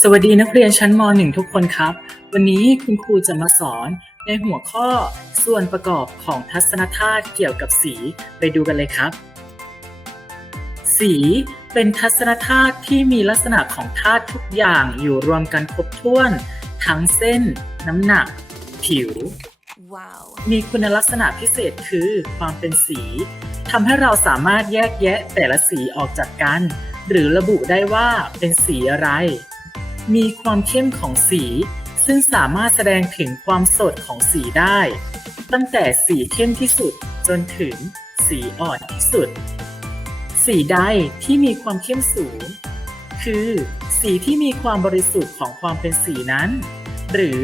สวัสดีนักเรียนชั้นม .1 ทุกคนครับ วันนี้คุณครูจะมาสอนในหัวข้อส่วนประกอบของทัศนธาตุเกี่ยวกับสีไปดูกันเลยครับ สีเป็นทัศนธาตุที่มีลักษณะของธาตุทุกอย่างอยู่รวมกันครบถ้วน ทั้งเส้น น้ำหนัก ผิว มีคุณลักษณะพิเศษคือความเป็นสีทำให้เราสามารถแยกแยะแต่ละสีออกจากกัน หรือระบุได้ว่าเป็นสีอะไร มีความเข้มของสี ซึ่งสามารถแสดงถึงความสดของสีได้ ตั้งแต่สีเข้มที่สุดจนถึงสีอ่อนที่สุด สีใดที่มีความเข้มสูง คือสีที่มีความบริสุทธิ์ของความเป็นสีนั้น หรือ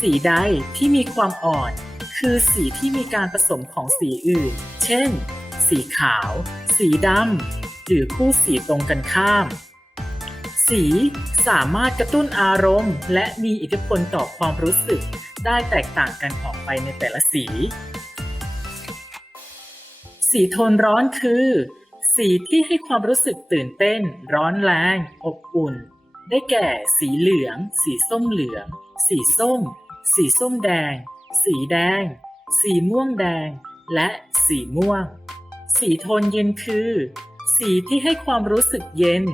สีใดที่มีความอ่อน คือสีที่มีการผสมของสีอื่น เช่น สีขาว สีดำ หรือคู่สีตรงกันข้าม สีสามารถกระตุ้นอารมณ์ และมีอิทธิพลต่อความรู้สึก ได้แตกต่างกันออกไปในแต่ละสี สีโทนร้อนคือ สีที่ให้ความรู้สึกตื่นเต้น ร้อนแรง อบอุ่น ได้แก่ สีเหลือง สีส้มเหลือง สีส้ม สีส้มแดง สีแดง สีม่วงแดง และสีม่วง สีโทนเย็นคือ สีที่ให้ความรู้สึกเย็น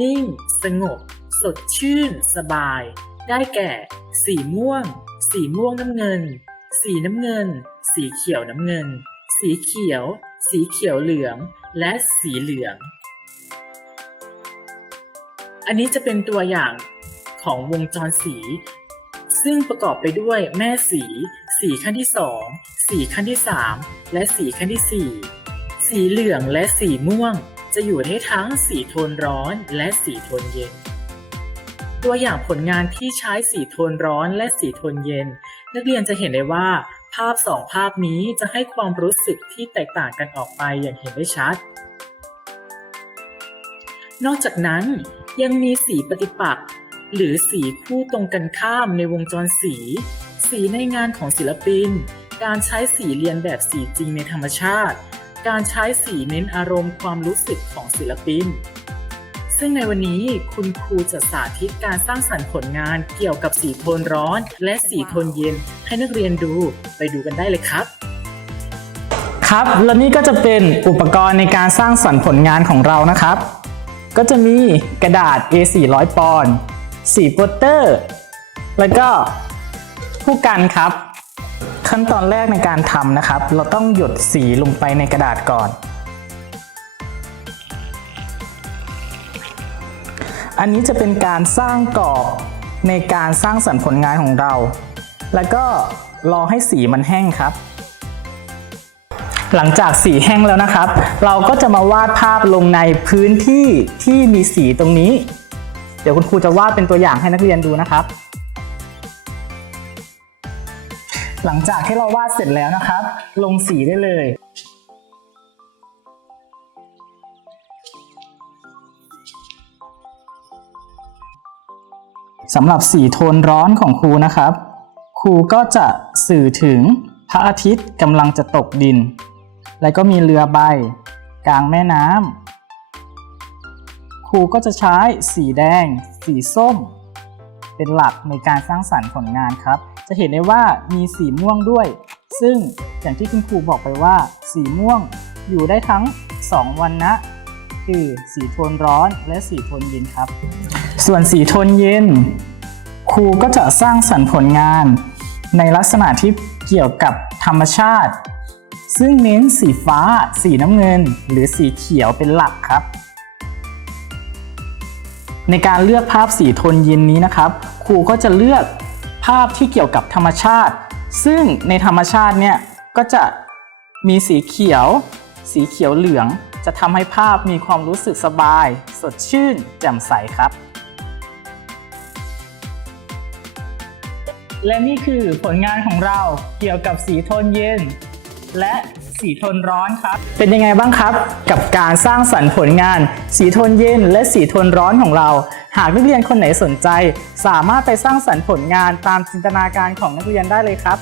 นิ่ง สงบ สดชื่น สบาย ได้แก่ สีม่วง สีม่วงน้ำเงิน สีน้ำเงิน สีเขียวน้ำเงิน สีเขียว สีเขียวเหลือง และสีเหลือง อันนี้จะเป็นตัวอย่างของวงจรสี ซึ่งประกอบไปด้วยแม่สี สีขั้นที่ 2 สีขั้นที่ 3 และสีขั้นที่ 4 สีเหลืองและสีม่วง จะอยู่ได้ทั้งสีโทนร้อนและสีโทนเย็น ตัวอย่างผลงานที่ใช้สีโทนร้อนและสีโทนเย็น นักเรียนจะเห็นได้ว่า ภาพสองภาพนี้จะให้ความรู้สึกที่แตกต่างกันออกไปอย่างเห็นได้ชัด นอกจากนั้นยังมีสีปฏิปักษ์ หรือสีคู่ตรงกันข้ามในวงจรสี สีในงานของศิลปิน การใช้สีเรียนแบบสีจริงในธรรมชาติ การใช้สีเน้นอารมณ์ความรู้สึกของศิลปิน ซึ่งในวันนี้คุณครูจะสาธิตการสร้างสรรค์ผลงานเกี่ยวกับสีโทนร้อน และสีโทนเย็น ให้นักเรียนดูไปดูกันได้เลยครับครับและนี่ก็จะเป็นอุปกรณ์ในการสร้างสรรค์ผลงานของเรานะครับ ก็จะมีกระดาษ A 400 ปอนด์ สีโปสเตอร์ แล้วก็ผู้กันครับ ขั้นตอนแรกในการทำนะครับ เราต้องหยดสีลงไปในกระดาษก่อน อันนี้จะเป็นการสร้างกรอบในการสร้างสรรค์ผลงานของเรา แล้วก็รอให้สีมันแห้งครับ หลังจากสีแห้งแล้วนะครับ เราก็จะมาวาดภาพลงในพื้นที่ที่มีสีตรงนี้ เดี๋ยวคุณครูจะวาดเป็นตัวอย่างให้นักเรียนดูนะครับ หลังจากที่เราวาดเสร็จแล้วนะครับ ลงสีได้เลย สำหรับสีโทนร้อนของครูนะครับ ครูก็จะสื่อถึงพระอาทิตย์กำลังจะตกดิน แล้วก็มีเรือใบ กลางแม่น้ำ ครูก็จะใช้สีแดง สีส้ม เป็นหลักในการสร้างสรรค์ผลงานครับ จะเห็นได้ว่ามีสีม่วงด้วย ซึ่งอย่างที่คุณครูบอกไปว่า สีม่วงอยู่ได้ทั้ง 2 วันนะ คือสีโทนร้อนและสีโทนเย็นครับ ส่วนสีโทนเย็น ครูก็จะสร้างสรรค์ผลงาน ในลักษณะที่เกี่ยวกับธรรมชาติ ซึ่งเน้นสีฟ้า สีน้ำเงิน หรือสีเขียวเป็นหลักครับ ในการเลือกภาพสีโทนเย็นนี้นะครับ ครูก็จะเลือกภาพที่เกี่ยวกับธรรมชาติ ซึ่งในธรรมชาติเนี่ยก็จะมีสีเขียว สีเขียวเหลือง จะทำให้ภาพมีความรู้สึกสบาย สดชื่น แจ่มใสครับ และนี่คือผลงานของเราเกี่ยวกับสีโทนเย็น และสีโทนร้อนครับ เป็นยังไงบ้างครับ กับการสร้างสรรค์ผลงาน สีโทนเย็นและสีโทนร้อนของเรา หากนักเรียนคนไหนสนใจ สามารถไปสร้างสรรค์ผลงานตามจินตนาการของนักเรียนได้เลยครับ